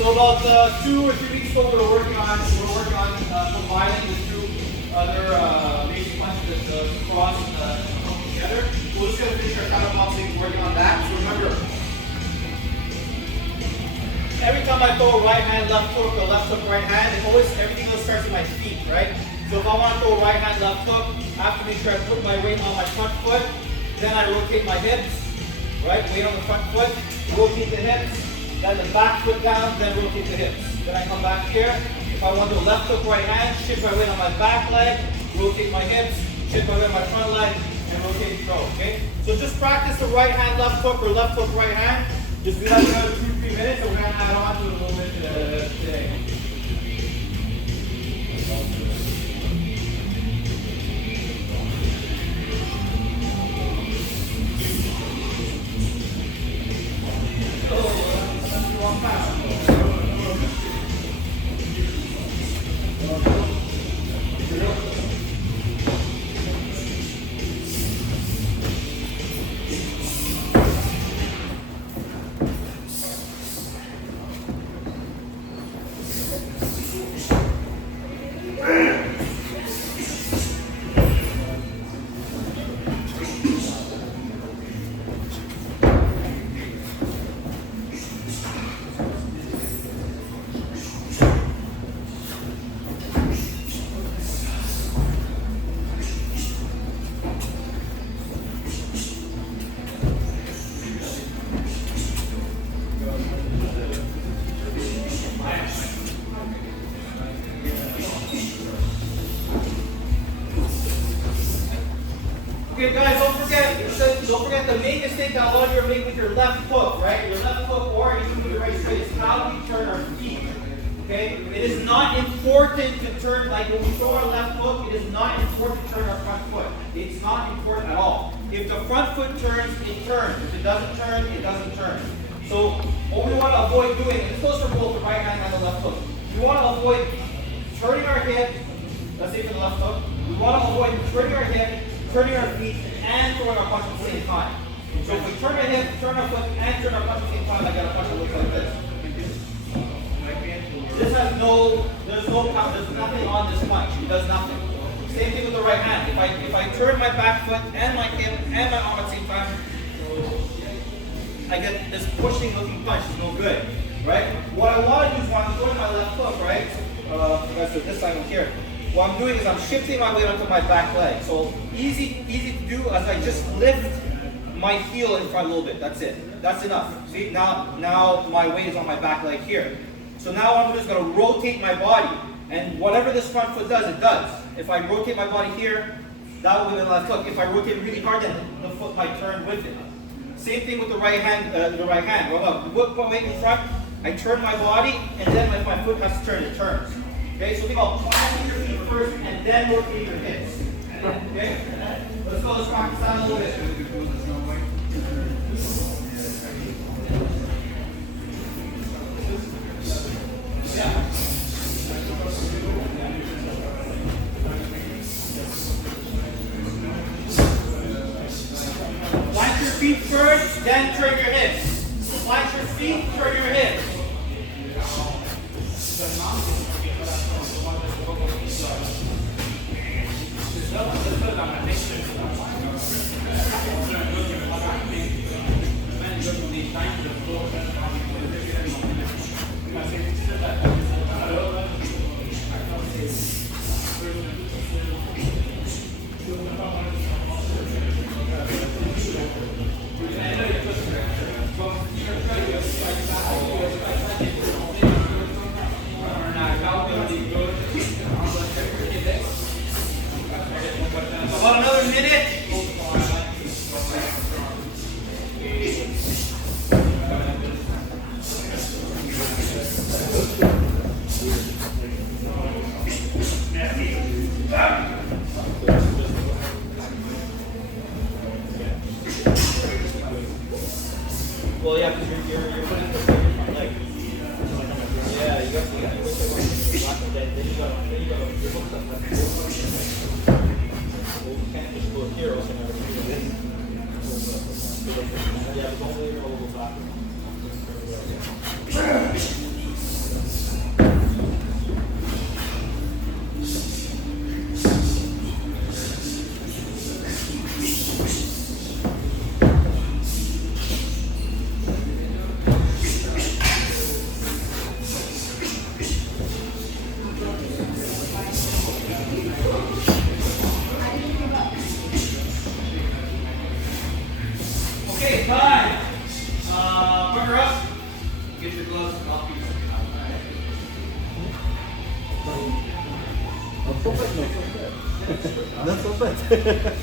So about 2 or 3 weeks ago, we were working on combining the two other basic punches that cross and come together. We're just going to finish our counterboxing working on that. So remember, every time I throw a right hand, left hook, or left hook, right hand, everything else starts with my feet, right? So if I want to throw a right hand, left hook, I have to make sure I put my weight on my front foot. Then I rotate my hips, right? Weight on the front foot, rotate the hips, then the back foot down, then rotate the hips. Then I come back here. If I want to do left hook, right hand, shift my weight on my back leg, rotate my hips, shift my weight on my front leg, and rotate the throw, okay? So just practice the right hand, left hook, or left hook, right hand. Just do that for another 2-3 minutes, and we're going to add on to it a little bit today. Okay guys, don't forget the main mistake that a lot of you are making with your left hook, right? Your left hook or even with your right foot is how we turn our feet. Okay? It is not important to turn, like when we throw our left hook, it is not important to turn our front foot. It's not important at all. If the front foot turns, it turns. If it doesn't turn, it doesn't turn. So what we want to avoid doing, and this goes for both the right hand and the left hook, we want to avoid turning our hip, let's say for the left hook, we want to avoid turning our hip, turning our feet, and throwing our punch at the same time. So if we turn our hip, turn our foot, and turn our punch at the same time, I got a punch that looks like this. This has there's nothing on this punch. It does nothing. Same thing with the right hand. If I turn my back foot and my hip and my arm at the same time, I get this pushing looking punch. It's no good, right? What I want to do is when I'm throwing my left hook, right? So this time here. What I'm doing is I'm shifting my weight onto my back leg. So easy to do as I just lift my heel in front a little bit. That's it. That's enough. See, now my weight is on my back leg here. So now what I'm just going to rotate my body. And whatever this front foot does, it does. If I rotate my body here, that will be the left hook. If I rotate really hard, then the foot might turn with it. Same thing with the right hand. Well, no, whip my weight in front, I turn my body, and then if my foot has to turn, it turns. Okay, so think about planting your feet first and then rotate your hips. Okay? Let's go, let's practice that a little bit. Yeah. Plant your feet first, then turn your hips. Plant your feet, turn your hips. About another minute. Well, yeah, because you're putting the front leg. Yeah, you got to then you got to your hook up. Well, you can't just go here or something. Yeah, don't leave it all the back. Get your gloves and mouthpiece. Not so bad, not so bad. Not so bad.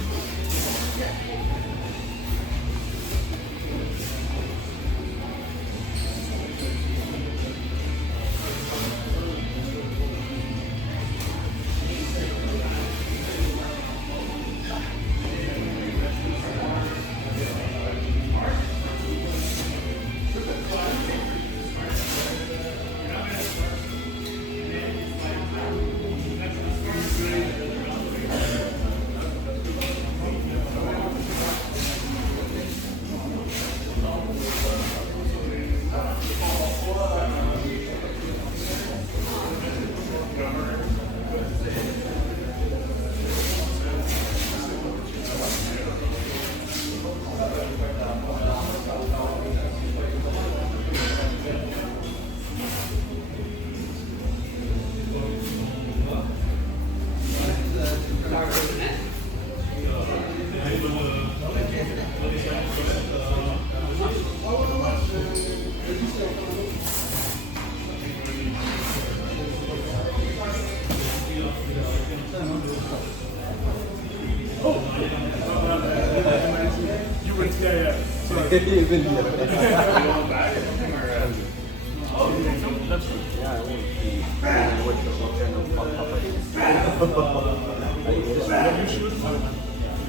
Even here.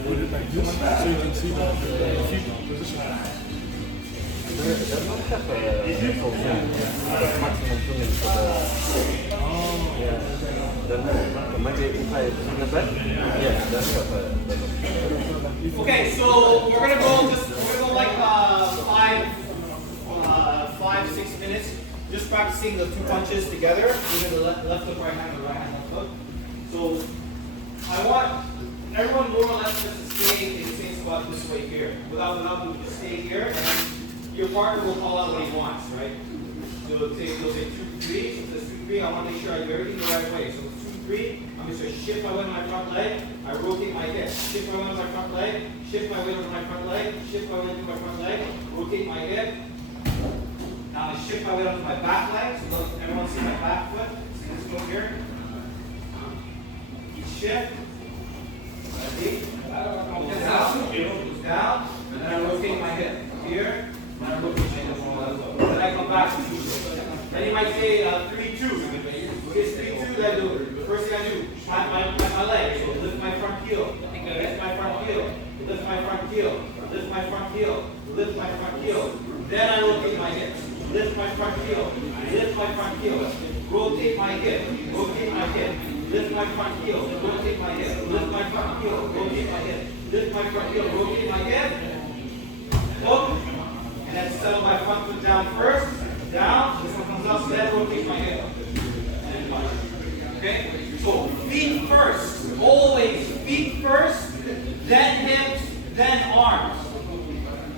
Put it like this, so you can see the feet position. Does not have a full zoom, maximum zooming for the... Oh. Yeah. Then maybe if I zoom it back, yeah, that's have a... Okay, so we're gonna go like 5-6 minutes, just practicing the two punches together, either the left hook, right hand, or right hand, left hook. So I want everyone more or less just to stay in the same spot this way here. Without moving, just stay here, and then your partner will call out what he wants, right? So he'll say 2, 3. So if it's 2, 3, I want to make sure I do everything the right way. So it's 2, 3. I'm going to shift my weight on my front leg. I rotate my hip. Shift my weight on my front leg. Shift my weight on my front leg. Shift my weight on my front leg. Rotate my hip. Now I shift my weight onto my back leg. So look, everyone see my back foot? See this move here? Shift. Ready? Goes down. And then I rotate my hip. Here. And I rotate my hip. Then I come back. Then you might say 3-2. It's 3-2 that I do. The first thing I do, my leg. So lift my front heel. Lift my front heel. Lift my front heel. Lift my front heel. Lift my front heel. Then I rotate my hips. Lift my front heel. Lift my front heel. Rotate my hip. Rotate my hip. Lift my front heel. Rotate my hip. Lift my front heel. Rotate my hip. Lift my front heel. Rotate my hip. Hook. And then settle my front foot down first. Down. This one comes up. Then rotate my hip. And punch. Okay? So feet first. Always feet first. Then hips. Then arms.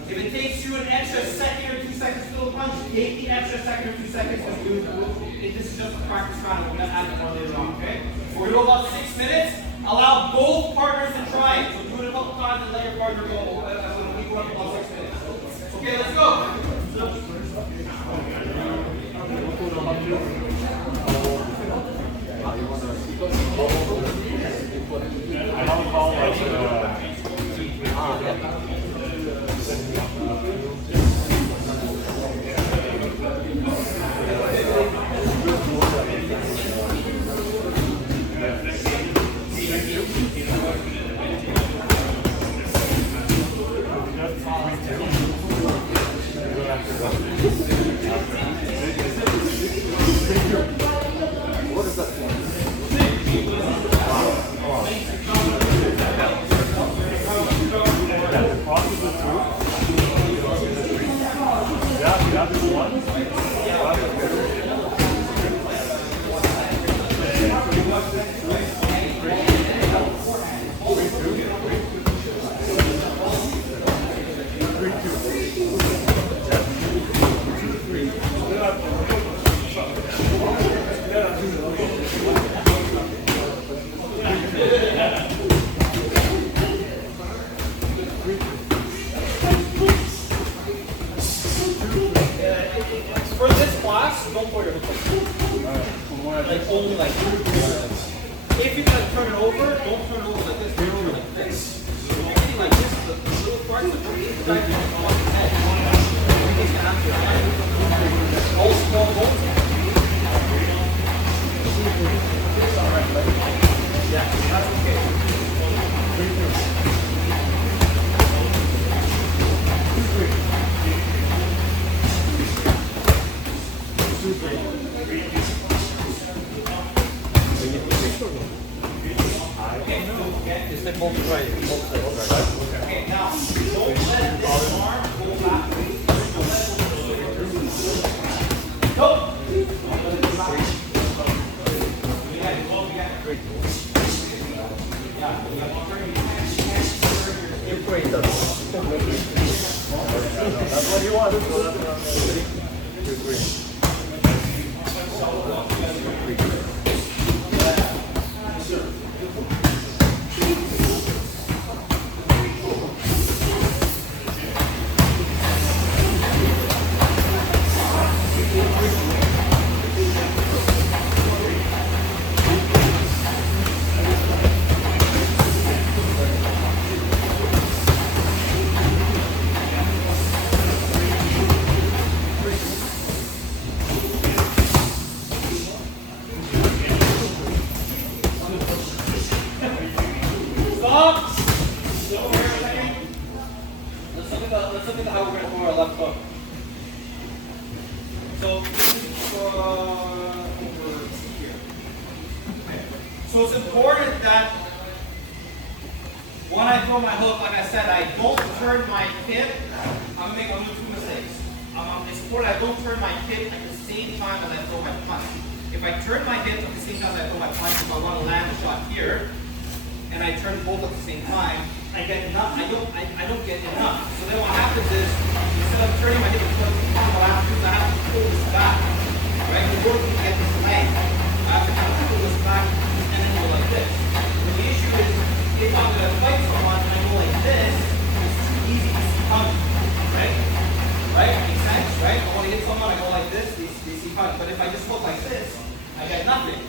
If it takes you an extra second or 2 seconds to do a punch, take the extra second or 2 seconds to do it. This is just a practice round. We're going to add it more later on, okay? We're going to go about 6 minutes. Allow both partners to try it. So do it a couple times and let your partner go. We'll keep going about 6 minutes. Okay, let's go. For this squats, don't pull your hips Alright. like only like this. If you're gonna turn it over, don't turn it over like this. Turn it over like this. Anything like this, the little parts of the back on the head. Everything's gonna have to happen. All small bones. Yeah, that's okay. It's the both right. Okay, now don't let this arm go back. Go. Don't let it go back. You pray that. That's what you want. Stop. Let's look at how we're going to throw our left hook. So this is over here. Okay. So it's important that when I throw my hook, like I said, I don't turn my hip. I'm gonna do two mistakes. It's important I don't turn my hip at the same time as I throw my punch. If I turn my hip at the same time as I throw my punch, if I want to land a shot here, and I turn both at the same time, I get enough. I don't get enough. So then what happens is, instead of turning my hip and putting the punch, what I have to do is I have to pull this back. Right? In order to get this length, I have to kind of pull this back and then go like this. And the issue is, if I'm going to fight someone and I go like this, it's too easy to see coming. Right? Right? Makes sense, right? I want to hit someone, I go like this, they see coming. But if I just hook like this, I get nothing.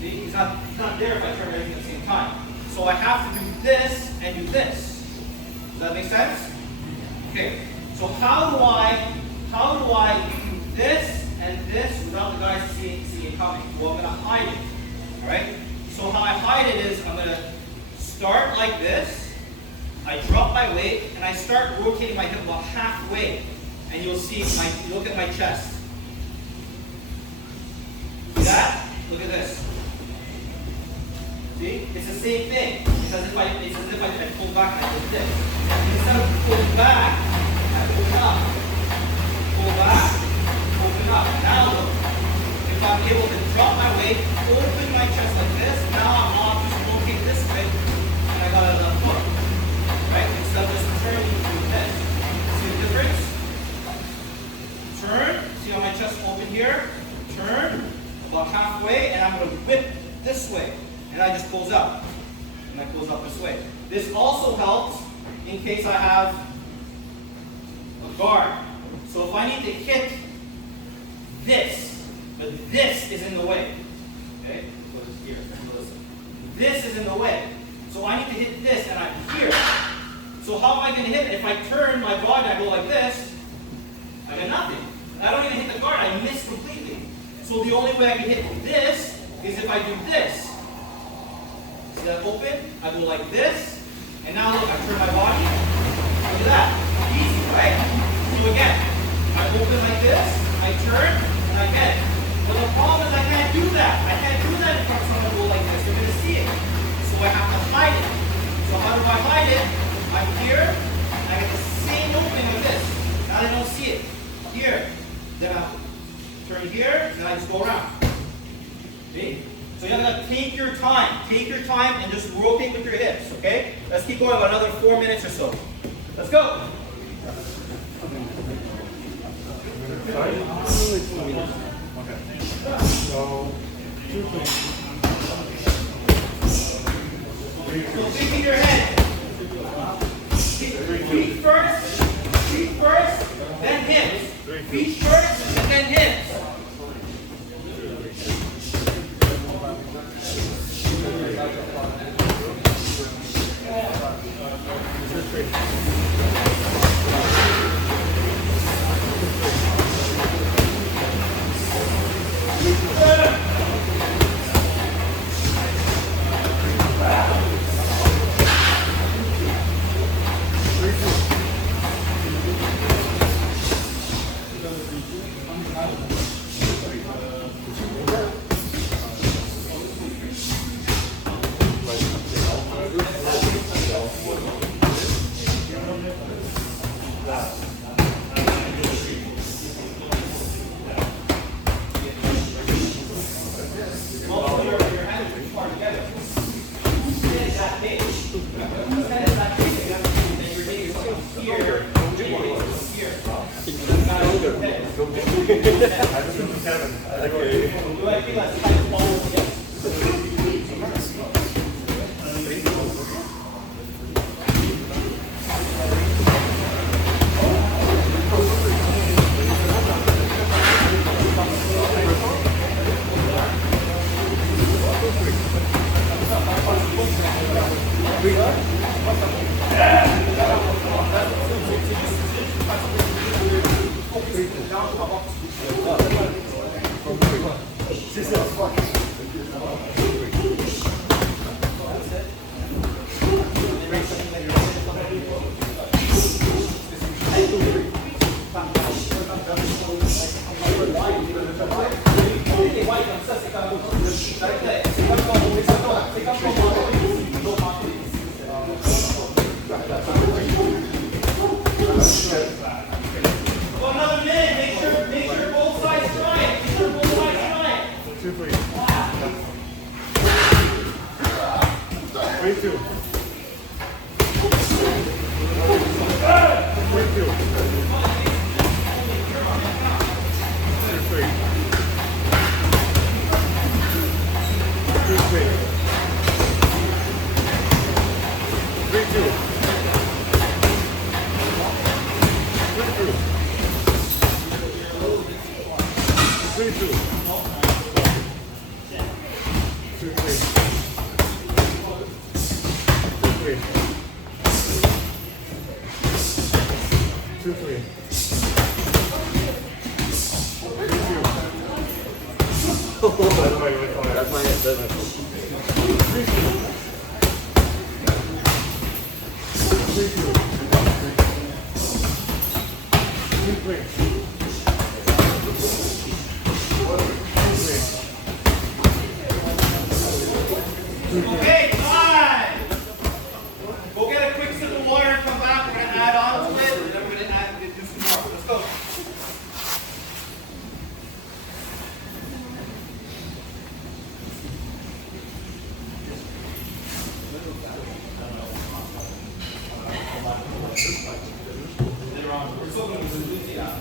See, he's not there if I turn everything at the same time. So I have to do this and do this. Does that make sense? Okay. So how do I do this and this without the guys seeing it coming? Well, I'm going to hide it. All right. So how I hide it is I'm going to start like this. I drop my weight and I start rotating my hip about halfway, and you'll see look at my chest. See that? Look at this. See? It's the same thing. It's as if I pull back and I did this. Instead of pulling back, I pull up. Pull back, open up. Now look. If I'm able to drop my weight, open my chest like this, now I'm off just rotate this way, and I got a left hook. Right? Instead of just turning through this. See the difference? Turn. See how my chest open here? Turn about halfway, and I'm going to whip this way. And I just close up. And I close up this way. This also helps in case I have a guard. So if I need to hit this, but this is in the way. Okay? Put this here. This is in the way. So I need to hit this, and I'm here. So how am I going to hit it? If I turn my body and I go like this, I get nothing. I don't even hit the guard. I miss completely. So the only way I can hit this is if I do this. See that open? I go like this, and now look, I turn my body. Look at that. Easy, right? So again, I open like this, I turn, and I get it. But the problem is I can't do that. I can't do that in front of someone who go like this. They're going to see it. So I have to hide it. So how do I hide it? I'm here, I get the same opening with this. Now they don't see it. Here, then I turn here, then I just go around. See? So you have to take your time. Take your time and just rotate with your hips, okay? Let's keep going about another 4 minutes or so. Let's go. So, two things. So think in your head. Feet first, then hips. Feet first and then hips. Another minute. Make sure both sides try. Make sure both sides try. 2, 3. 3, 2. 3, 2. 3. 3, 2. 3, 2. 2, 3. 2, 3. 2, 3. That's my head. That's my phone. 3, 2. 3, 2. 2, 3. Okay, time. Go get a quick sip of water and come back. We're gonna add on to it, and then we're gonna do some more. Let's go. We're still gonna do that.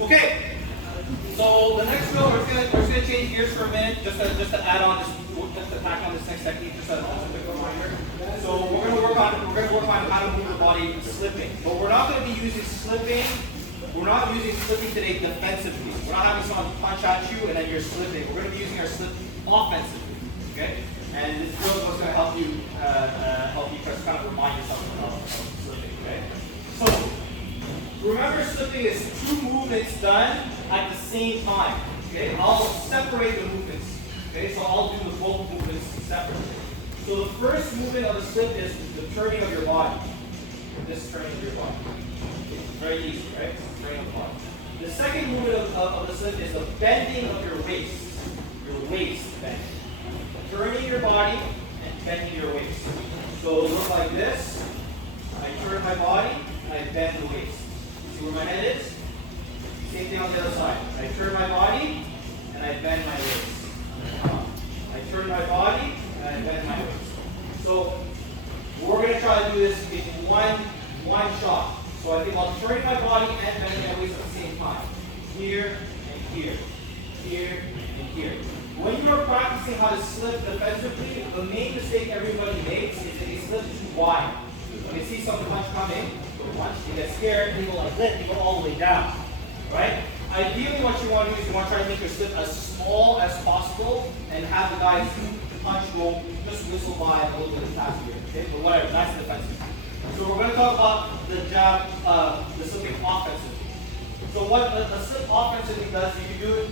Okay, so the next drill, we're just gonna change gears for a minute, just to add on this, just to tack on this next technique, just as a quick reminder. So we're gonna work on how to move the body slipping, but we're not gonna be using slipping. We're not using slipping today defensively. We're not having someone punch at you and then you're slipping. We're gonna be using our slip offensively. Okay, and this drill is what's gonna help you just kind of remind yourself of slipping. Okay, so. Remember, slipping is two movements done at the same time. Okay, I'll separate the movements. Okay, so I'll do the both movements separately. So the first movement of the slip is the turning of your body. This turning of your body. It's very easy, right? Turning of the body. The second movement of the slip is the bending of your waist. Your waist bending. Turning your body and bending your waist. So it'll look like this. I turn my body and I bend the waist. one shot. So I think I'll turn my body and bend my waist at the same time. Here and here. Here and here. When you're practicing how to slip defensively, the main mistake everybody makes is that they slip too wide. When they see some punch coming, they get scared, they go like this, they go all the way down. Right? Ideally what you want to do is you want to try to make your slip as small as possible and have the guy's punch go just whistle by a little bit faster. Okay? But whatever, that's defensive. So we're going to talk about the jab, the slipping offensively. So what the slip offensively does, you can do it,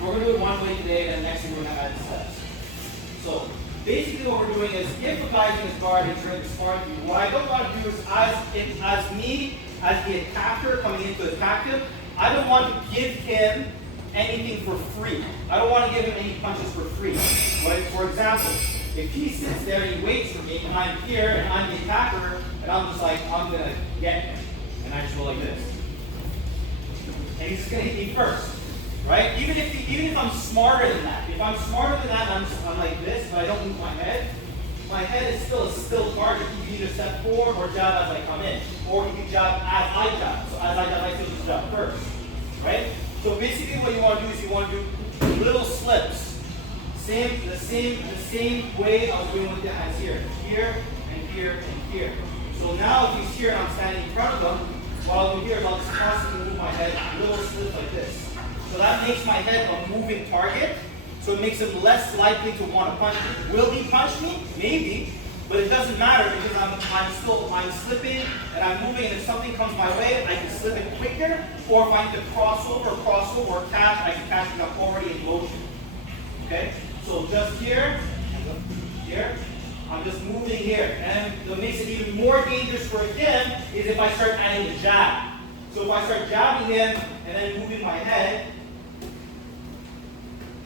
we're going to do it one way today, and next thing we're going to add the steps. So basically what we're doing is, if a guy's in his guard and trying to spar with you, what I don't want to do is, as me, as the attacker coming in to attack him, I don't want to give him anything for free. I don't want to give him any punches for free. Right? For example, if he sits there and he waits for me, and I'm here, and I'm the attacker, and I'm just like, I'm going to get him. And I just go like this. And he's just going to hit me first. Right? Even if I'm smarter than that. If I'm smarter than that, and I'm like this, but I don't move my head is still a still target. He can either step forward or jab as I come in. Or he can jab as I jab. So as I jab, I still just jab first. Right? So basically what you want to do is you want to do little slips. The same way I was doing with the hands here. Here and here and here. So now if he's here and I'm standing in front of him, what I'll do here is I'll just constantly move my head, little slips like this. So that makes my head a moving target. So it makes him less likely to want to punch me. Will he punch me? Maybe. But it doesn't matter because I'm slipping and I'm moving, and if something comes my way, I can slip it quicker, or if I need to cross over or catch, I can catch it up already in motion. Okay? So just here, I'm just moving here. And what makes it even more dangerous for him is if I start adding the jab. So if I start jabbing him and then moving my head,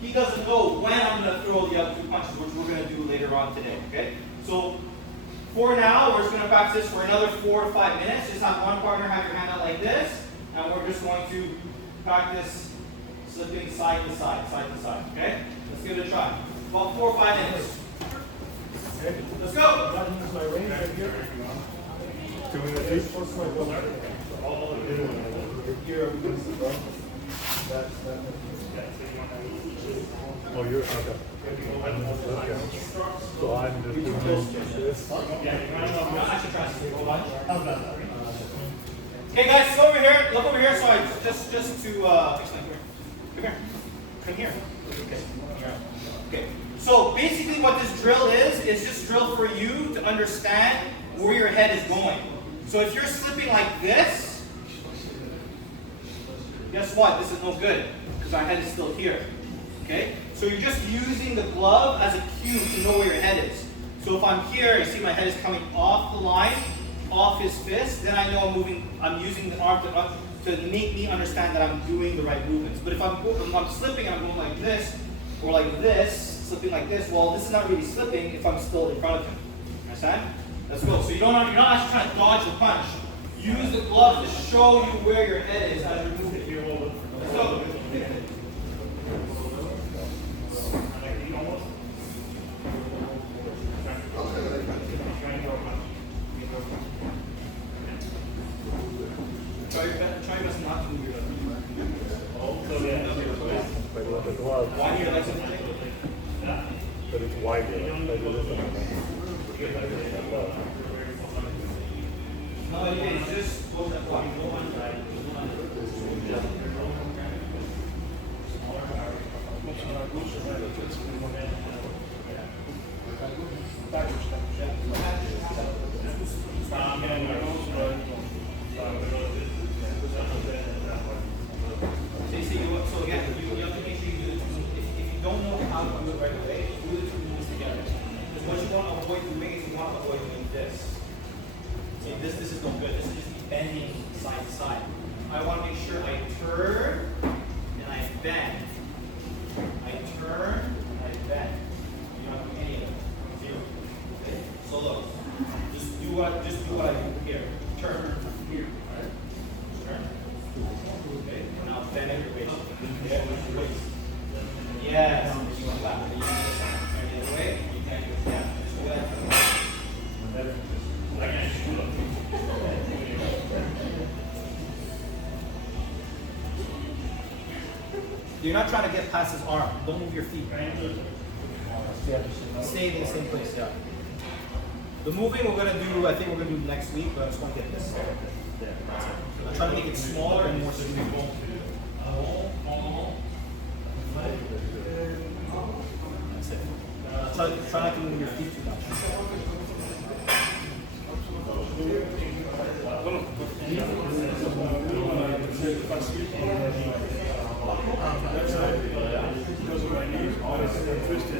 he doesn't know when I'm going to throw the other two punches, which we're going to do later on today, okay? So for now, we're just going to practice this for another 4 to 5 minutes. Just have one partner have your hand out like this, and we're just going to practice slipping side to side, okay? Let's give it a try. About 4 or 5 minutes. Let's go! That means my range right here. 2 minutes each. Here, I'm going to sit down. That's oh, you're okay. Okay. So I'm just doing this. Okay, guys, go over here. Look over here. So I just to explain. Come here. Okay. So basically, what this drill is just drill for you to understand where your head is going. So if you're slipping like this, guess what? This is no good because our head is still here. Okay? So you're just using the glove as a cue to know where your head is. So if I'm here, you see my head is coming off the line, off his fist, then I know I'm using the arm to make me understand that I'm doing the right movements. But if I'm slipping and I'm going like this, or like this, slipping like this, well, this is not really slipping if I'm still in front of him. Understand? Let's go. So you're not actually trying to dodge the punch. Use the glove to show you where your head is as you're moving. Let's go. Try your best not to move your left. Why do your legs in front? But it's wider. No, it is. Just go that way. So again, you have to make sure you do it. If you don't know how to do it right away, do the 2 moves together. Because what you want to avoid doing is you want to avoid doing this. See, this is no good. This is just bending side to side. I want to make sure I turn and I bend. I turn and I bend. You don't do any of it. Zero. Okay? So look, just do what I do here. Turn here. Alright? Turn. Okay? And now bend at your waist. Yeah, with your waist. Yes. You want to lap. You want to turn the other way. You can't do it. Yeah. Just do that. You're not trying to get past his arm. Don't move your feet. Stay in the same place, yeah. The moving we're gonna do, I think we're gonna do next week, but I just want to get this started. There, that's it. I'm trying to make it smaller and more smooth. That's it. Try not to move your feet too much.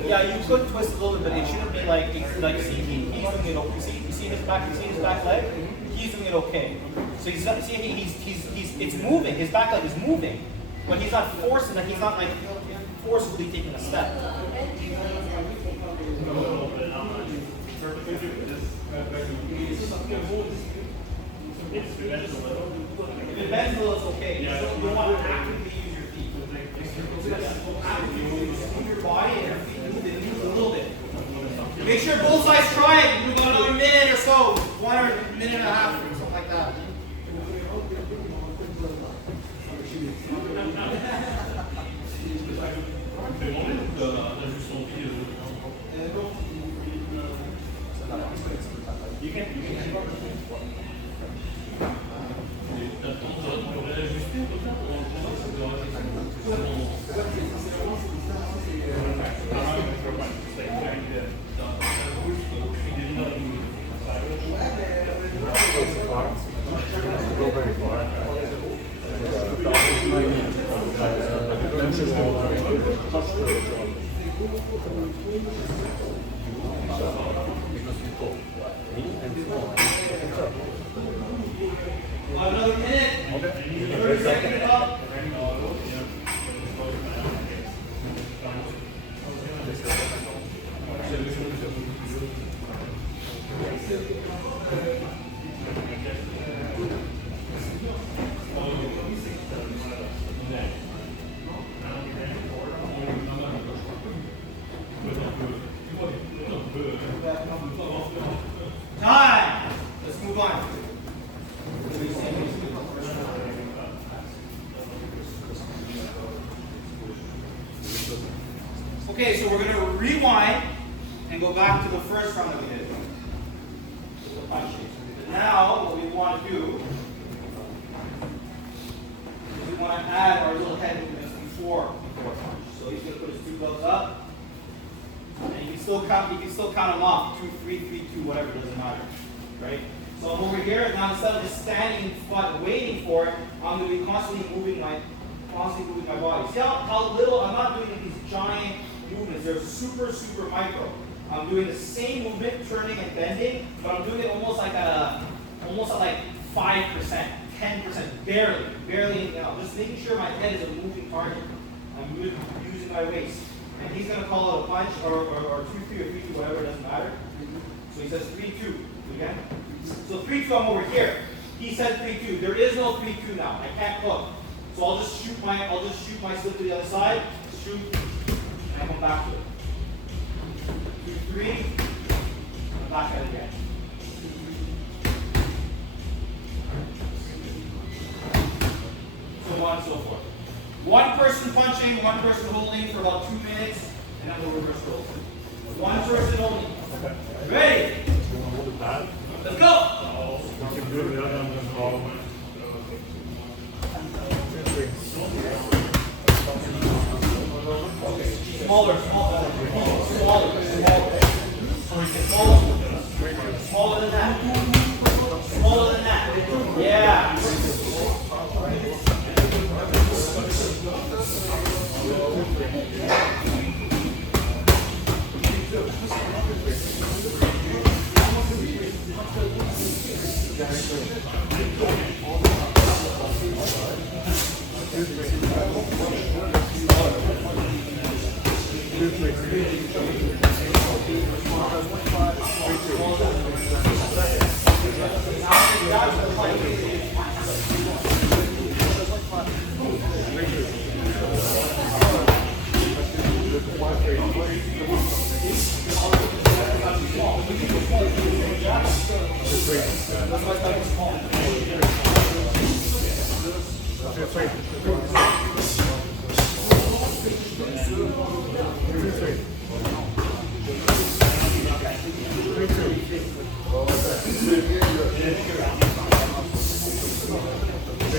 Yeah, you could twist a little bit, but it shouldn't be like see, he's doing it. You see his back leg? He's doing it okay. So he's it's moving. His back leg is moving, but he's not forcing it. He's not like forcibly taking a step. If it bends a little, it's okay. You don't want to actively use your feet. Actively move your body and your feet move a little bit. Make sure both sides try it. Do about another minute or so. 1 or a minute and a half or something like that. Another minute. 30 seconds up. Time. Let's move on. Okay, so we're going to rewind and go back to the first round that we did. Now, what we want to do is we want to add our little head movements before punch. So he's going to put his two gloves up, and you can still count them off. 2, 3, 3, 2, whatever, doesn't matter, right? So I'm over here, and now instead of just standing in spot and waiting for it, I'm going to be constantly moving my body. See how little, I'm not doing these giant movements. They're super, super micro. I'm doing the same movement, turning and bending, but I'm doing it almost like 5%, 10%, barely, just making sure my head is a moving target. I'm using my waist. And he's going to call it a punch, or 2, 3, or 3, 2, whatever, it doesn't matter. So he says 3, 2, again. So 3, 2, I'm over here. He said 3, 2. There is no 3, 2 now. I can't hook. So I'll just shoot my slip to the other side, shoot, and I come back to it. 2, 3, I'm back at it again. So on and so forth. One person punching, one person holding for about 2 minutes, and then we'll reverse roll. One person only. Ready? Let's go! Smaller than that. Smaller than that. Yeah.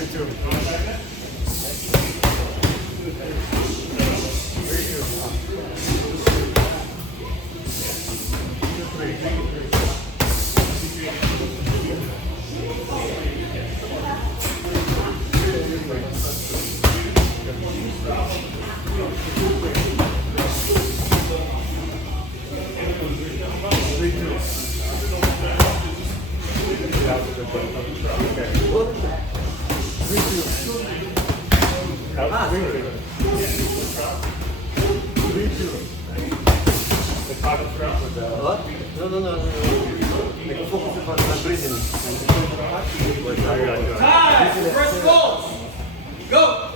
What? No. Like focus on the breathing. Time! First goals! Go!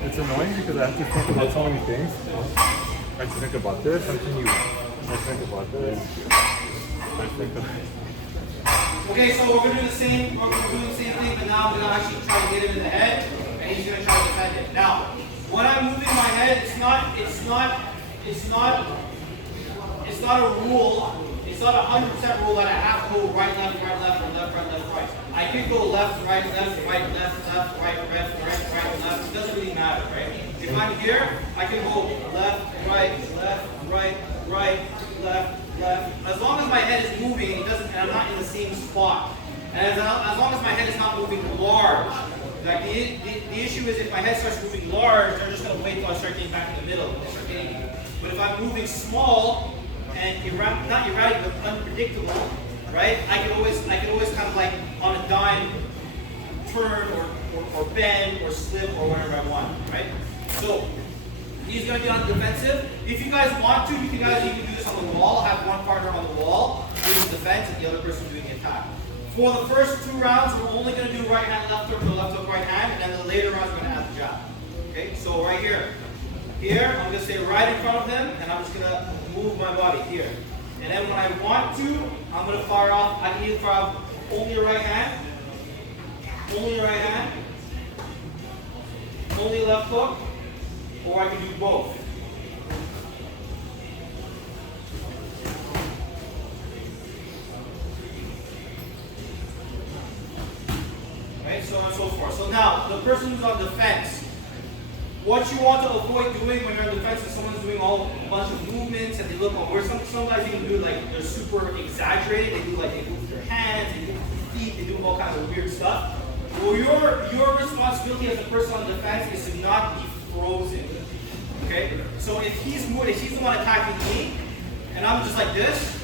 It's annoying because I have to think about so many things. I have to think about this. How can you? I think about this. I think of. Okay, so we're gonna do the same. We're gonna do the same thing, but now I'm gonna actually try to hit him in the head, and he's gonna try to defend it. Now, when I'm moving my head, it's not a rule. It's not a 100% rule that I have to go right, left, right, left, or left, right, left, right. I could go left, right, left, right, left, left, right, left, right, left. It doesn't really matter, right? If I'm here, I can go left, right, right, left. As long as my head is moving, it doesn't, and I'm not in the same spot. And as long as my head is not moving large. Like the issue is if my head starts moving large, they're just gonna wait till I start getting back in the middle. But if I'm moving small and not erratic but unpredictable, right? I can always kind of like on a dime turn or bend or slip or whatever I want, right? So he's gonna be on the defensive. If you guys want to, you can do this on the wall. Have one partner on the wall doing the defense and the other person doing the attack. For the first 2 rounds, we're only gonna do right hand, left hook, or left hook, right hand, and then the later rounds we're gonna add the jab. Okay, so right here. Here, I'm gonna stay right in front of him, and I'm just gonna move my body here. And then when I want to, I'm gonna fire off. I can either fire off only a right hand, only a right hand, only left hook, or I can do both. Right, so on and so forth. So now, the person who's on defense, what you want to avoid doing when you're on defense is someone's doing a bunch of movements and they look over. Some guys even do like they're super exaggerated. They move their hands, they move their feet, they do all kinds of weird stuff. Well, your responsibility as a person on defense is to not be frozen. Okay? So if he's the one attacking me, and I'm just like this,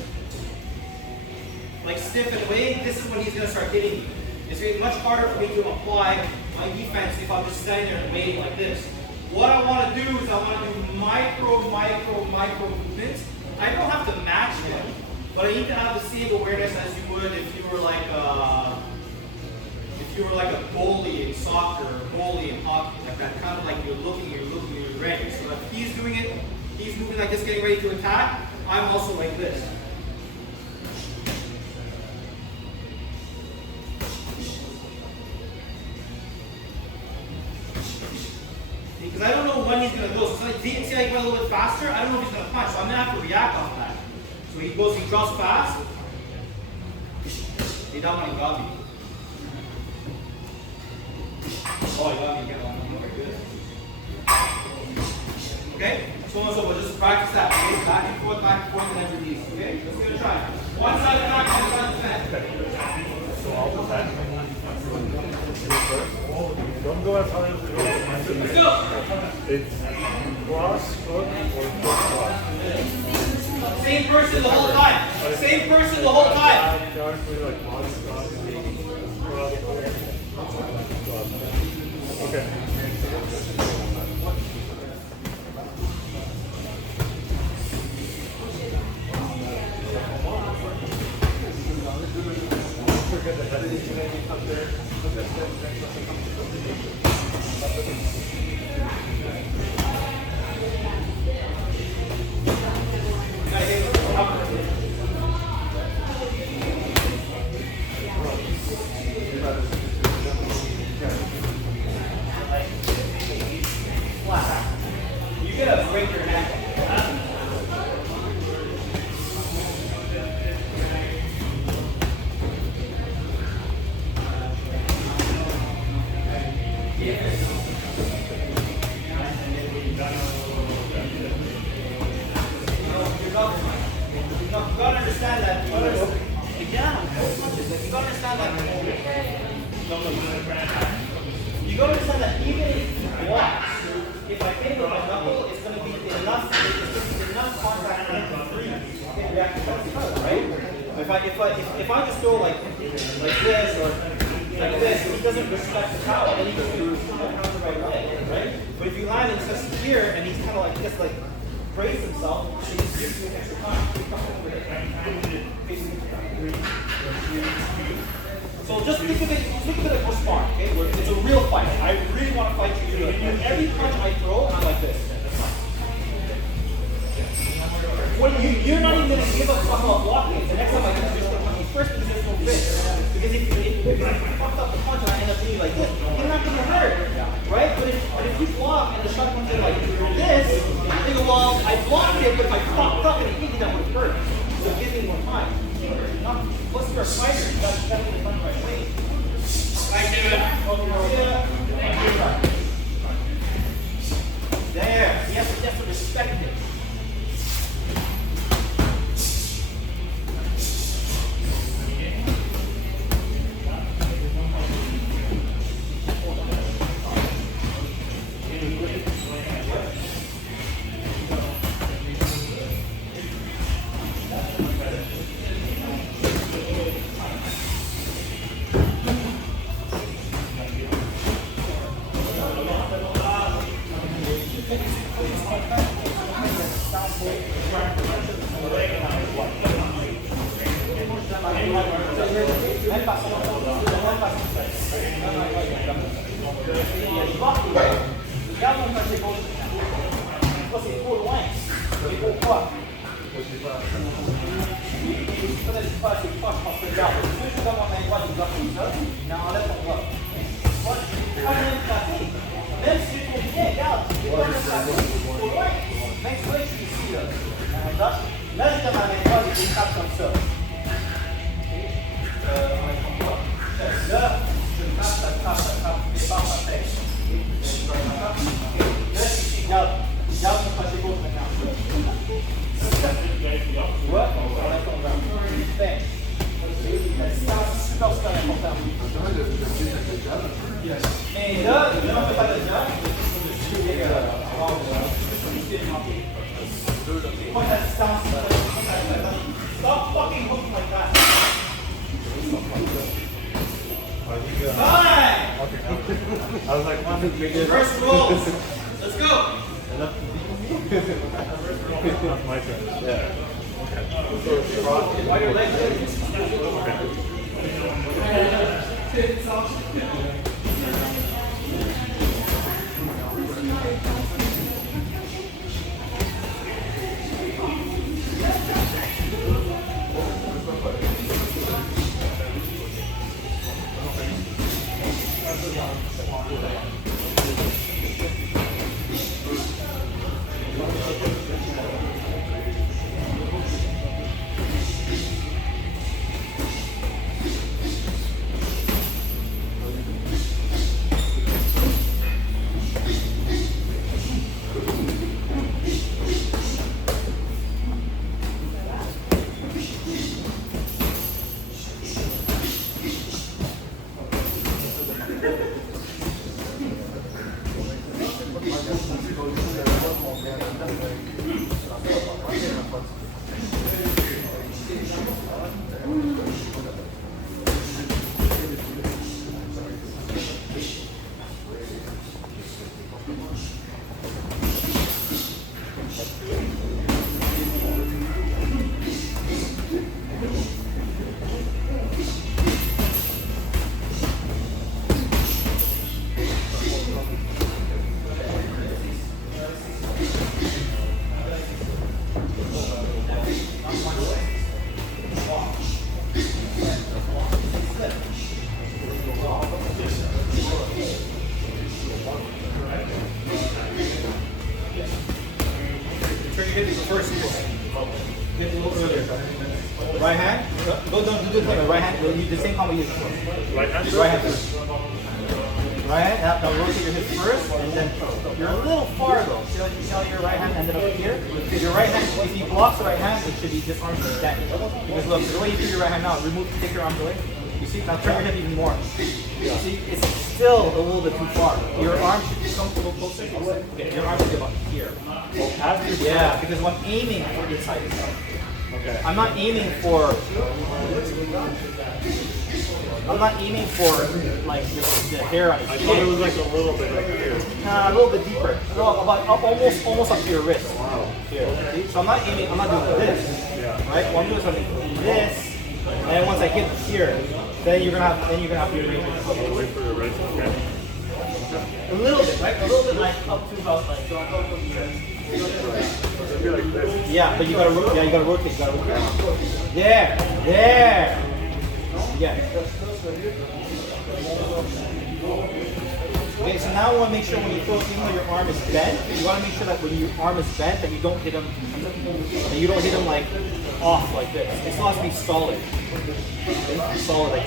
like stiff and away, this is when he's going to start hitting me. It's going to be much harder for me to apply my defense if I'm just standing there and waiting like this. What I want to do is I want to do micro movements. I don't have to match him, but I need to have the same awareness as you would if you were like a goalie in soccer or goalie in hockey, like that kind of like you're looking, you're ready. So if he's doing it, he's moving like this, getting ready to attack, I'm also like this. Because I don't know when he's going to go. So see how he went a little bit faster? I don't know if he's going to punch, so I'm going to have to react off that. So he goes, he draws fast. He got one, he got me. Oh, he got me again. Very good. Okay? So we'll just practice that. Okay? Back and forth, and then release. Okay? Let's give it a try. One side attack, one side defense. So I'll defend. Don't go as hard as you go. Let's go! It's cross, foot, or foot cross. Same person the whole time. Same person the whole time. Okay. You're gonna break your neck. You gotta understand that. You gotta understand that even if he blocks, if I hit with my knuckle, it's gonna be enough contact for him to freeze. Okay, react to that, right? If I just go like this or like this, and he doesn't respect the power, then he goes to the right leg, right? But if you land and just here and he's kind of like just like brace himself, so he just gives you an extra time. So just think of it like we're sparring, okay? It's a real fight. I really want to fight you. Every punch I throw, I'm like this. When you're not even going to give a fuck about blocking it. The next time I do this, first because there's no fit. Because if I fucked up the punch and I end up being like this, you're not going to hurt, right? But if you block and the shot comes in like this, you go, well, I blocked it, but if I fucked up and it hit you, that would hurt. So it gives me more time. Plus, you're a fighter. You got to get the punch right way. Thank you. There. He has to respect it. Super important. Et là, il ne fait pas de job. Point à distance. Stop fucking hooking like that. Fine! I was like, one is bigger. First roll. Let's go. That's my turn. Yeah. Why your legs? Hit the first equal. Hit a little earlier. Right hand. Go down. Do the thing. Right hand. We'll use the same combo you used before. Right hand? Right hand first. Right hand. Now rotate your hips first, and then you're a little far though. See how your right hand ended up here? Because your right hand, if you block the right hand, it should be this arm should be bent. Because look, the way you do your right hand now, take your arms away. You see? Now turn your hip even more. See, it's still a little bit too far. Your arm should come a little closer. Okay, your arm should be about here. Yeah, because when I'm aiming for inside is out. Okay. I'm not aiming for like the hair on his I thought it chin. was like a little bit like here. Nah, a little bit deeper. No, about almost up to your wrist. Wow. Here. See? So I'm not doing this. Yeah. Right? What I'm doing is I'm doing this, and then once I get here, then you're gonna have to do it. Wait for the wrist. Okay. A little bit, right? A little bit like up to about like so I go from here. It'd be like this. Yeah, but you gotta rotate. You gotta rotate. There. Yeah. Okay, so now I want to make sure when you throw, even though your arm is bent, you want to make sure that when your arm is bent, that you don't hit him. That you don't hit him like off like this. It still has to be solid. Okay? Solid, like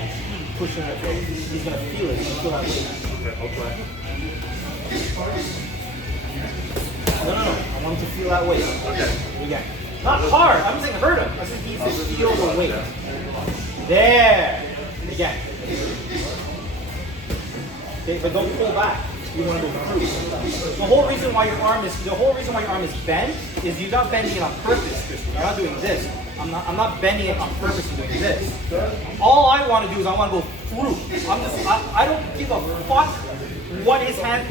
pushing it. He's gonna feel it. He's gonna feel that weight. Okay, I'll try. No. I want him to feel that weight. Okay. Again. Not hard. I'm saying hurt him. I said he needs to feel the weight. There. Again. Okay, but don't pull back. You want to go through. The whole reason why your arm is bent is you're not bending it on purpose, Christian. You're not doing this. I'm not bending it on purpose and doing this. All I want to do is I want to go through. I don't give a fuck where his hands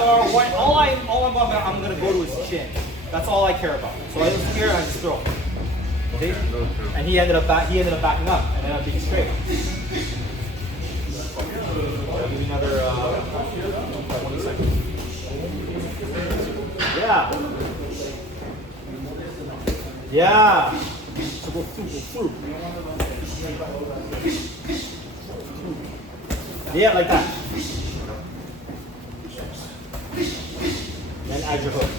are, I'm gonna go to his chin. That's all I care about. So I just here and I just throw. Okay? And he ended up backing up and ended up being straight. I'll give you another 20 seconds. Yeah. So go through. Yeah, like that. Then add your hook.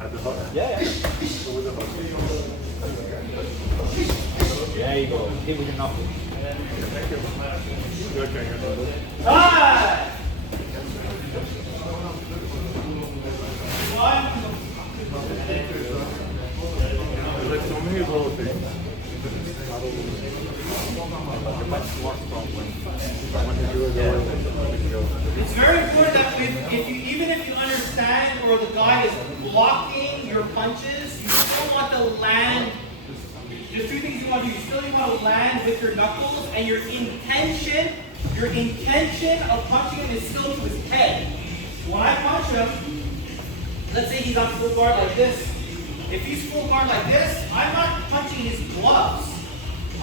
At the hook? Yeah. So with the hook. There you go. Hit with your knuckle. Thank you. Good thing. Ah! There's like so many little things. Much more. from when I want to do it the way that go. It's very important that even if you understand or the guy is blocking your punches, you still want to land. There's two things you want to do. You still want to land with your knuckles, and your intention of punching him is still to his head. When I punch him, let's say he's on full guard like this. If he's full guard like this, I'm not punching his gloves.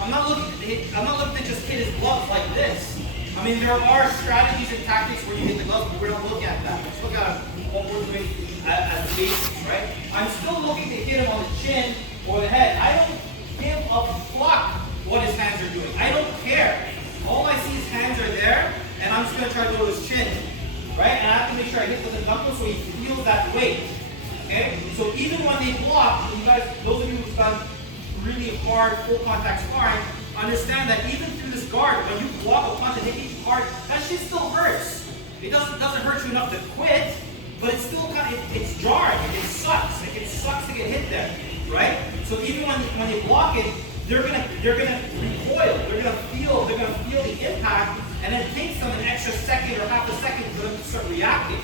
I'm not looking to just hit his gloves like this. I mean, there are strategies and tactics where you hit the gloves, but we don't look at that. Let's look at what we're doing as the basics, right? I'm still looking to hit him on the chin or the head. I don't give a fuck what his hands are doing. I don't care. All I see is hands are there, and I'm just going to try to go to his chin, right? And I have to make sure I hit with the knuckles so he feels that weight, okay? So even when they block, you guys, those of you who've done really hard full contact sparring, understand that even through this guard, when you block a punch and hit each hard, that shit still hurts. It doesn't hurt you enough to quit, but it's still it's jarring. It sucks. It sucks to get hit there, right? So even when they block it, they're gonna recoil. They're gonna feel the impact, and it takes them an extra second or half a second for them to start reacting,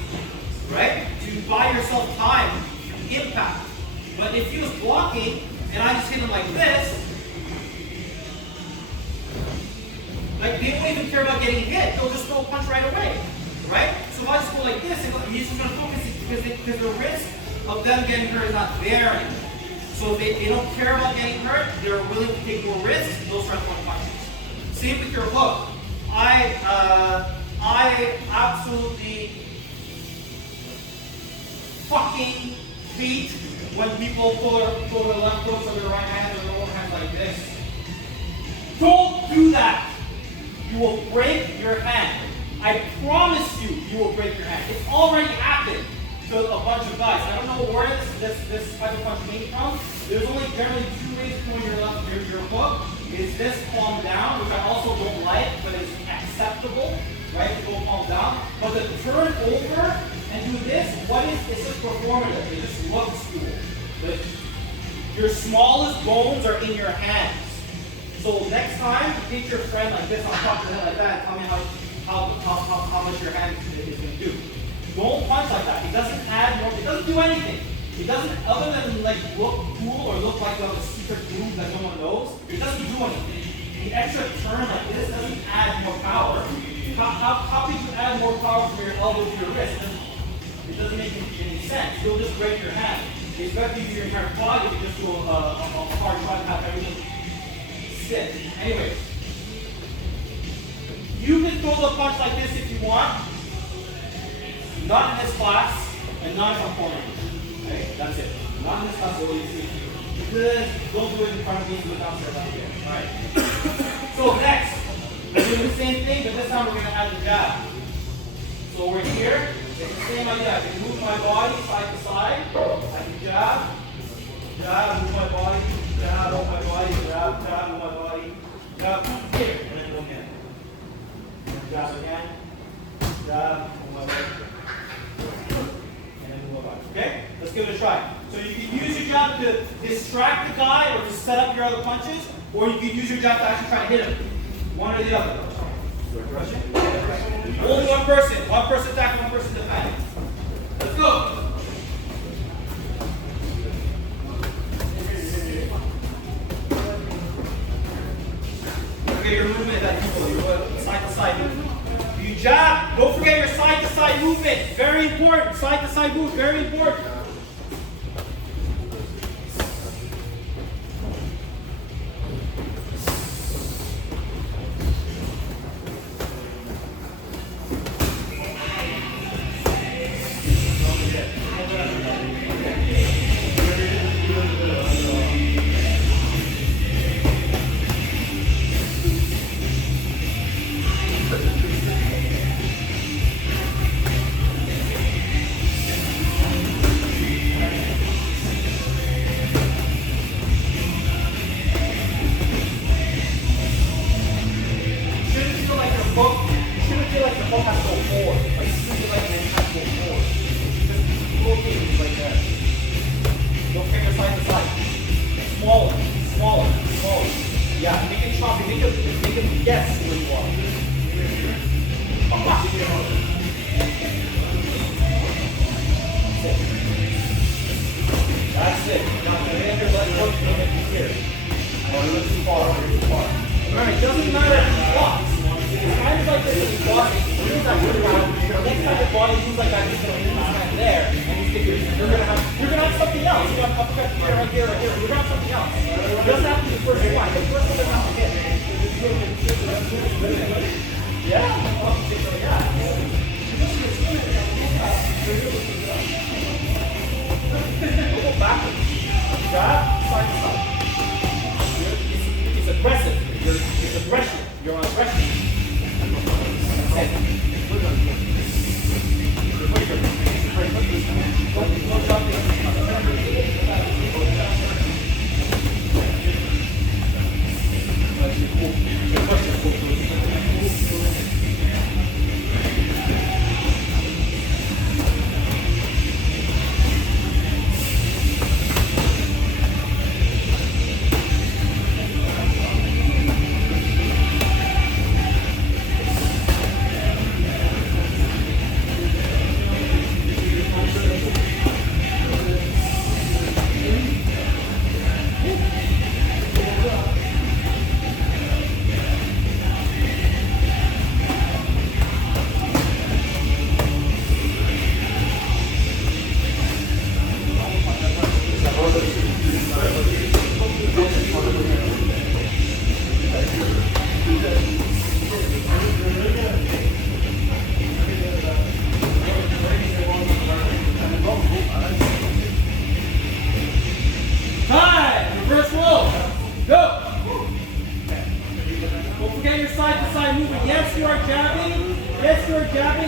right? To buy yourself time for impact. But if he was blocking and I just hit him like this, like they won't even care about getting hit. They'll just throw a punch right away, right? So if I just go like this, he's just gonna focus because the risk of them getting hurt is not there anymore. So if they don't care about getting hurt, they're willing to take more risks, they'll start throwing punches. Same with your hook. I absolutely fucking hate when people throw their left hooks or their right hand or their own hands like this. Don't do that. You will break your hand. I promise you, you will break your hand. It's already happened to a bunch of guys. I don't know where this type of punch came from. There's only generally two ways to throw your hook. Is this palm down, which I also don't like, but it's acceptable, right? To go palm down. But to turn over and do this, it's just performative. It just looks cool. But your smallest bones are in your hands. So next time, take your friend like this on top of the head like that and tell me how much your hand is going to do. Don't punch like that. It doesn't add more. It doesn't do anything. It doesn't, other than like look cool or look like you have a secret move that no one knows, it doesn't do anything. The extra turn like this doesn't add more power. How could you add more power from your elbow to your wrist? It doesn't make any sense. You'll just break your hand. Expect you to use your entire quad if you just do a hard try to have everything sit. Anyways, you can throw the punch like this if you want. Not in this class, and not if I'm cornering. Okay, that's it. Not in this class, what you see. Good. Don't do it in front of me, do it downstairs out here. Alright. So next, we're doing the same thing, but this time we're going to add the jab. So we're here. It's the same idea. I can move my body side to side. I can jab, move my body, jab, move my body, jab, move my body, jab, here, and then go again. Jab again, jab, move my body. Okay? Let's give it a try. So you can use your jab to distract the guy or to set up your other punches, or you can use your jab to actually try to hit him. One or the other. Only one person. One person attack, one person defend. Let's go. Okay, your movement that you side to side movement. You jab, don't forget your side to side movement. Very important. Side to side move, very important. Smaller. Yeah, make it choppy, make it guess where you are. That's it. Now, the hand let go here. Remember, it doesn't matter if he blocks. It's kind of like this when he's blocking. He moves that really well. Next time the body moves like that, he's going to move his hand there. And you're going to have something else. You're going to have uppercut here, right here, right here. You're going to have something else. It doesn't have to be the first one. The first one doesn't have to hit. Yeah? Go backwards. Grab, side to side. It's aggressive. It's aggression. You're on aggression.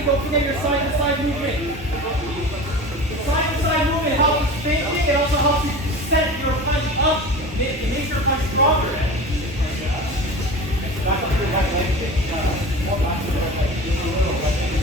Don't forget your side-to-side movement. Side-to-side movement helps thinking. It also helps you set your punch up. It makes your punch stronger. Back up your right leg. More back to your right leg. Just a little right leg.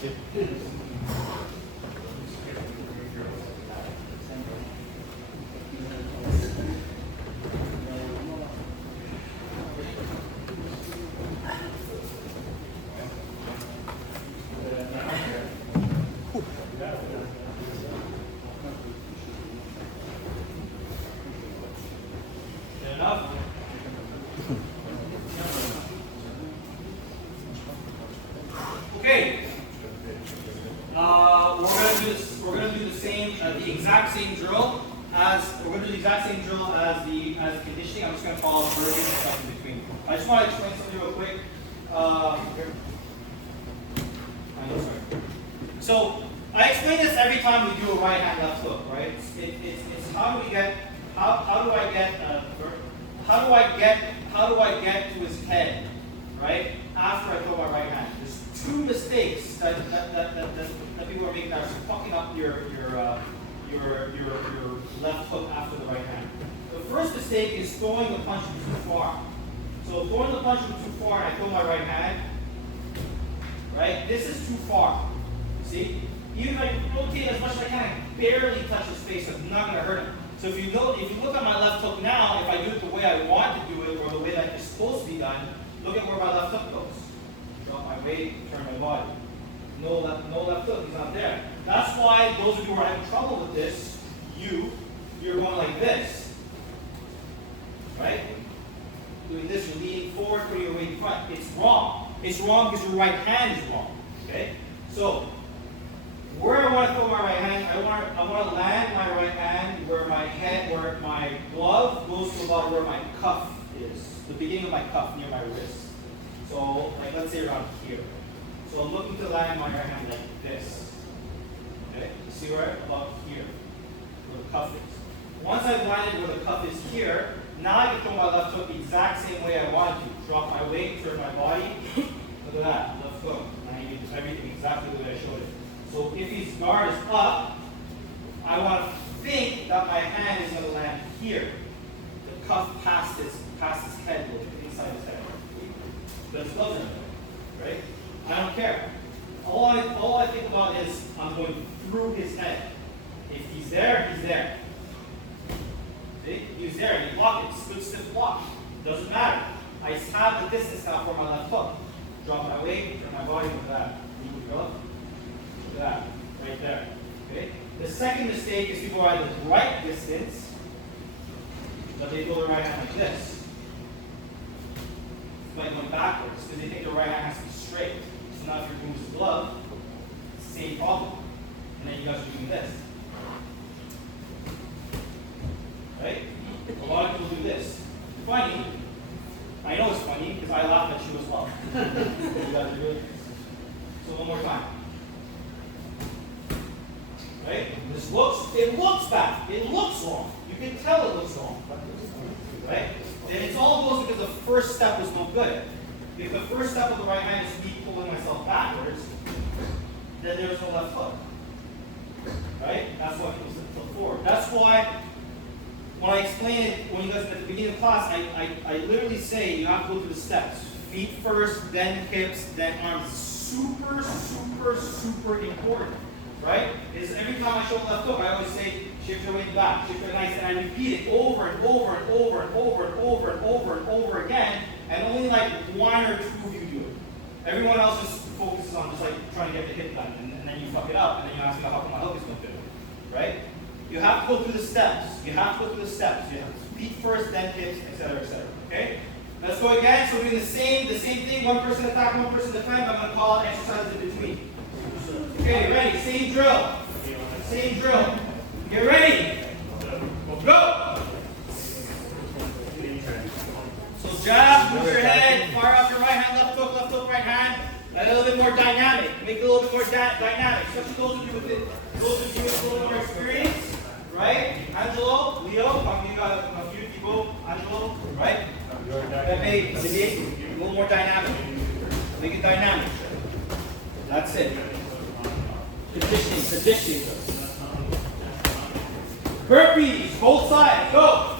Good enough? Okay. We're gonna do the same, the exact same drill as we're gonna do the exact same drill as the conditioning. I'm just gonna follow burpees and stuff in between. I just want to explain something real quick. So I explain this every time we do a right hand left hook, right? It's how do I get to his head, right? After I throw my right hand. There's two mistakes that people are making that are fucking up your left hook after the right hand. The first mistake is throwing the punch too far. So throwing the punch too far and I throw my right hand, right? This is too far. See? Even if I rotate as much as I can, I barely touch his face. I'm not gonna hurt him. So if you look at my left hook now, if I do it the way I want to do it, or the way that it's supposed to be done, look at where my left hook goes. Drop my weight, turn my body. No left hook, he's not there. That's why those of you who are having trouble with this, you're going like this. Right? Doing this, you're leaning forward, putting your weight in front. It's wrong. It's wrong because your right hand is wrong. Okay? So where I want to throw my right hand, I want to land my right hand where my glove goes to about where my cuff is. The beginning of my cuff near my wrist. So, like, let's say around here. So I'm looking to land my right hand like this. Okay? You see where? About here. Where the cuff is. Once I've landed where the cuff is here, now I can throw my left hook the exact same way I want to. Drop my weight, turn my body. Look at that. Left hook. And I do everything exactly the way I showed it. So if his guard is up, I want to think that my hand is going to land here. The cuff past his head a little bit, inside his head. But his gloves are there, right? I don't care. All I think about is I'm going through his head. If he's there, he's there. See? He's there, and you block it. It's a good stiff block. Doesn't matter. I have the distance now for my left hook. Drop my weight, turn my body with that. Move your glove. That, right there. Okay? The second mistake is people are at the right distance, but they throw their right hand like this. It's like going backwards, because they think the right hand has to be straight. So now if you're doing this glove, same problem. And then you guys are doing this. Right? A lot of people do this. Funny. I know it's funny, because I laugh at you as well. You guys are doing it. So one more time. Right? It looks bad. It looks wrong. You can tell it looks wrong. Right? And it's all goes because the first step was no good. If the first step of the right hand is me pulling myself backwards, then there's no left hook. Right? That's why people flip forward. That's why when I explain it, when you guys at the beginning of class, I literally say you have to go through the steps. Feet first, then hips, then arms. Super, super, super important. Right? Is every time I show the left hook, I always say, shift your weight back, shift your nice, and I repeat it over and over and over and over and over and over and over again, and only like one or two of you do it. Everyone else just focuses on just like trying to get the hip done, and then you fuck it up, and then you ask me how come my hook is no good. Right? You have to go through the steps. You have to go through the steps. You have feet first, then hips, etc., etc. Okay? Let's go again. So we're doing the same thing. One person attack, one person defend. I'm going to call it exercises in between. Okay, ready? Same drill. Same drill. Get ready. Go. So jab, move your head, fire off your right hand, left hook, right hand. A little bit more dynamic. Make it a little bit more dynamic. Especially those of you with a little more experience, right? Angelo, Leo, you got a few people. Angelo, right? Pepe, a little more dynamic. Make it dynamic. That's it. Conditioning. Burpees, both sides, go.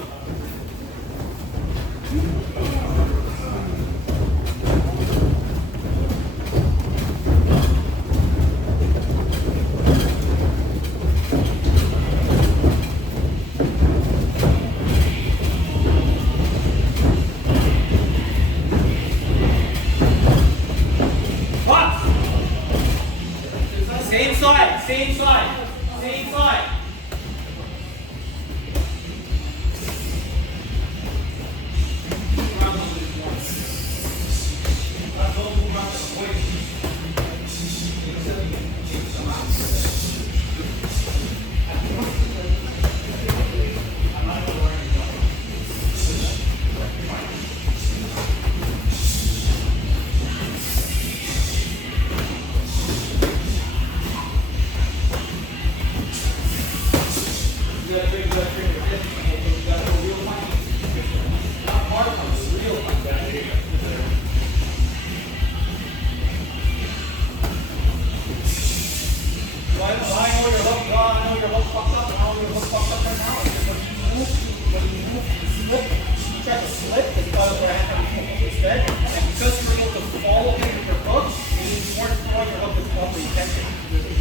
Same side, same side, same side.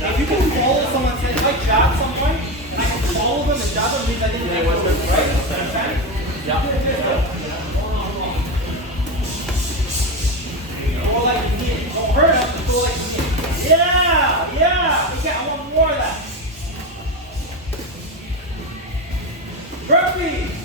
If you can follow someone, say, if I jab someone, and I can follow them and jab them, means I didn't make a move, right? Understand? Yeah. Go like you need it. Don't hurt him, go like you need it. Yeah! Yeah! Okay, I want more of that. Burpee!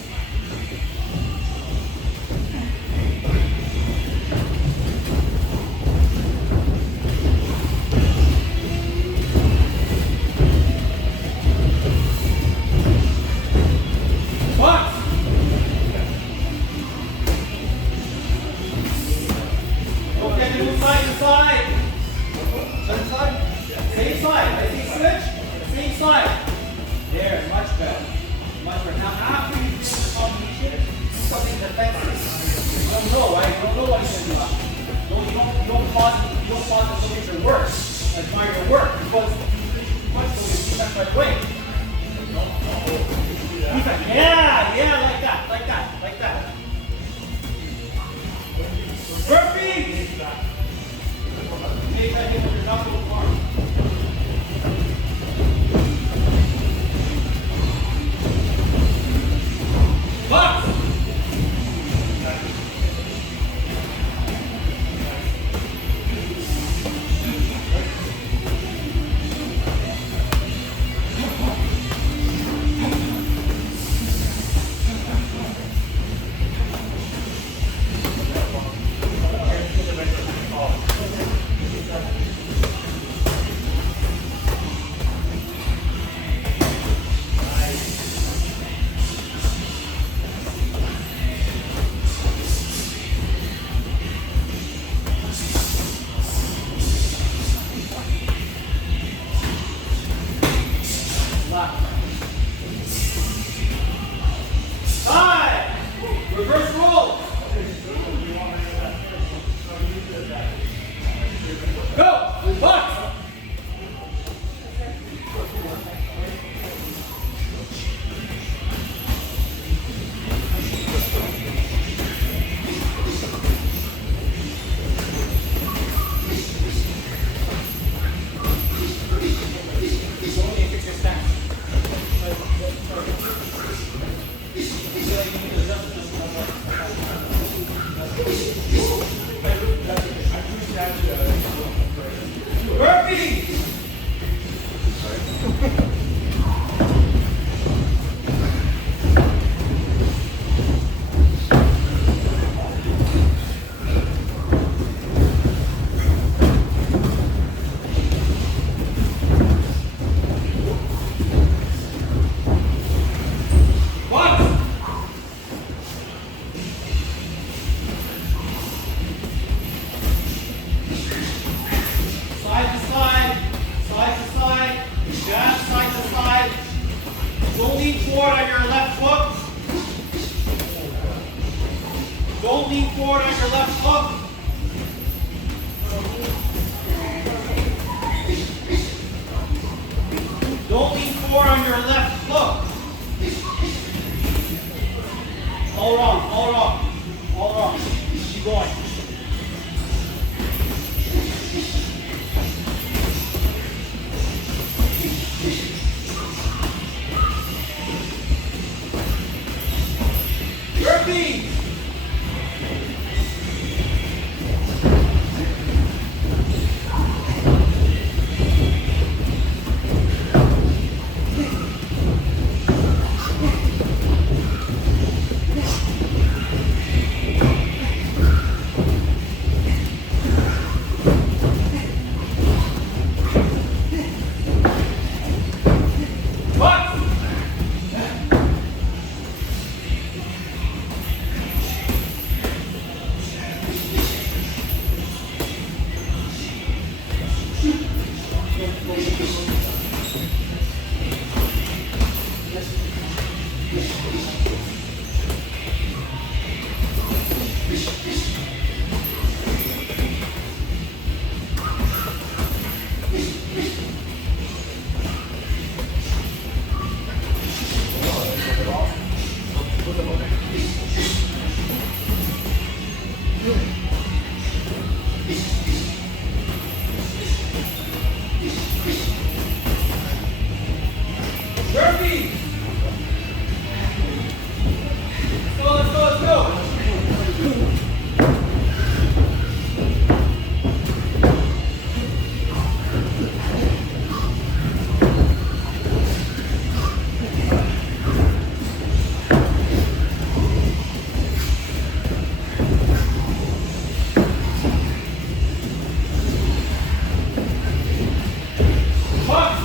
Yeah, yeah, like that, like that, like that. Burpee! Take that hit with your knuckle arm. Box! Reverse roll. Go. Box. Burpee! Don't lean forward on your left hook. Don't lean forward on your left hook. Don't lean forward on your left hook. All wrong, all wrong, all wrong. Keep going. Burpee! Burpees! Let's go, let's go! Punch!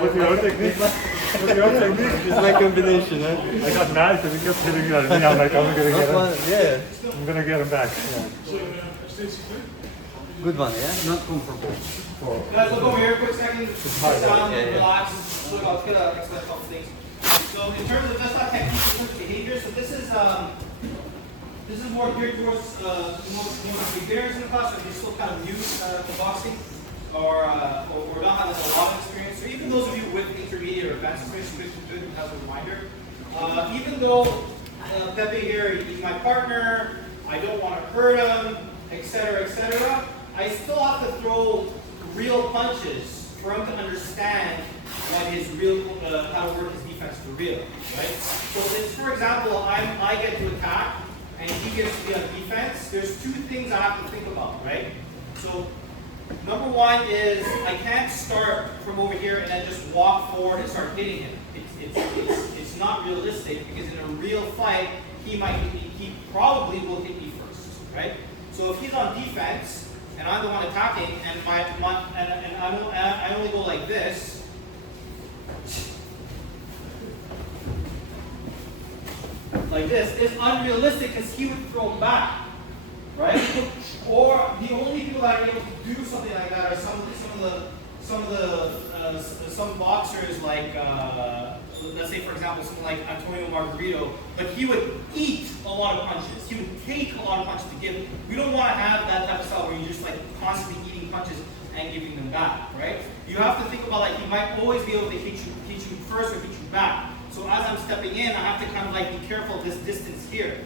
What's your technique? What's your technique? It's my combination, huh? I got mad because he kept hitting at me. I'm like, I'm gonna get him. Yeah. I'm gonna get him back. Yeah. Good one, yeah? Not comfortable. Guys, look over here, quick second. Sit down, Yeah, yeah. relax. Look, I'll get a couple things. So in terms of just that technique, in terms of behavior, so this is more geared towards more beginners in the class, or you're still kind of new to boxing, or not having a lot of experience, or even those of you with intermediate or advanced experience, good as a reminder. Even though Pepe here, he's my partner, I don't want to hurt him, etc., I still have to throw real punches for him to understand what his real, how to work his defense for real, right? So if, for example, I get to attack and he gets to be on defense, there's two things I have to think about, right? So number one is I can't start from over here and then just walk forward and start hitting him. It's not realistic because in a real fight, he probably will hit me first, right? So if he's on defense and I'm the one attacking and I only go like this, it's unrealistic because he would throw back, right? Or the only people that are able to do something like that are some boxers like let's say for example someone like Antonio Margarito, but he would eat a lot of punches. He would take a lot of punches to give. We don't want to have that type of style where you're just like constantly eating punches and giving them back, right? You have to think about like he might always be able to hit you first or hit you back. So as I'm stepping in, I have to kind of like be careful of this distance here.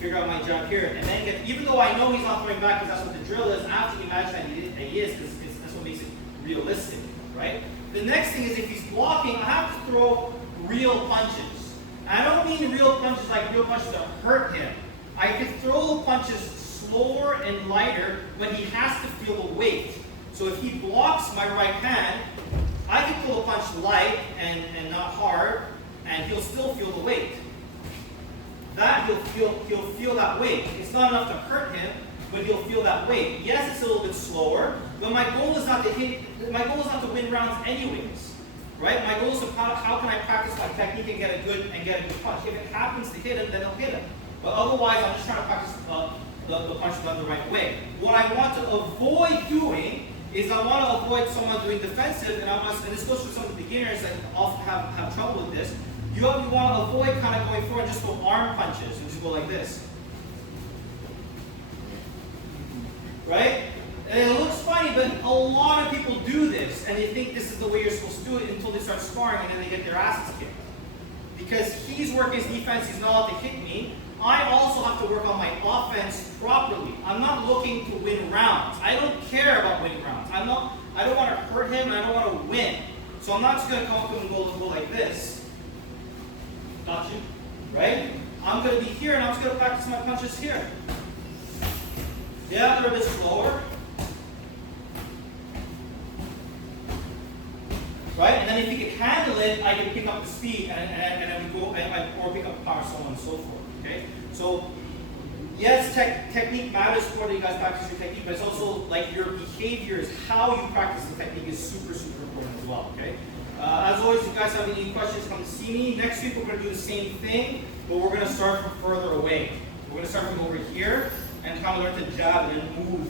Figure out my jab here, and then even though I know he's not throwing back because that's what the drill is, I have to imagine that he is because that's what makes it realistic, right? The next thing is if he's blocking, I have to throw real punches. I don't mean real punches like real punches that hurt him. I could throw punches slower and lighter when he has to feel the weight. So if he blocks my right hand, I can pull a punch light and not hard, and he'll still feel the weight. That he'll feel that weight. It's not enough to hurt him, but he'll feel that weight. Yes, it's a little bit slower, but my goal is not to hit. My goal is not to win rounds anyways, right? My goal is to how can I practice my technique and get a good punch. If it happens to hit him, then I'll hit him. But otherwise, I'm just trying to practice the punch done the right way. What I want to avoid doing is I want to avoid someone doing defensive, and this goes for some of the beginners that often have trouble with this. You want to avoid kind of going forward and just go arm punches and just go like this. Right? And it looks funny, but a lot of people do this, and they think this is the way you're supposed to do it until they start sparring, and then they get their asses kicked. Because he's working his defense, he's not allowed to kick me. I also have to work on my offense properly. I'm not looking to win rounds. I don't care about winning rounds. I don't want to hurt him, and I don't want to win. So I'm not just going to come up to him and go like this. Got you? Right? I'm going to be here, and I'm just going to practice my punches here. Yeah, they're a bit slower. Right? And then if he can handle it, I can pick up the speed and then we go or pick up power, so on and so forth. Okay? So yes, technique matters for you guys practice your technique, but it's also like your behaviors, how you practice the technique is super, super important as well. Okay? As always, if you guys have any questions, come see me. Next week we're going to do the same thing, but we're going to start from further away. We're going to start from over here and kind of learn to jab and then move.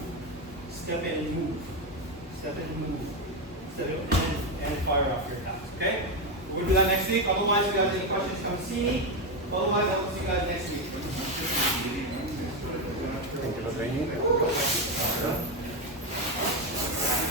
Step in and move. Step in and move. Step in and fire off your attacks. Okay? We'll do that next week. Otherwise, if you guys have any questions, come see me. Otherwise, I will see you guys next week. Thank you for training.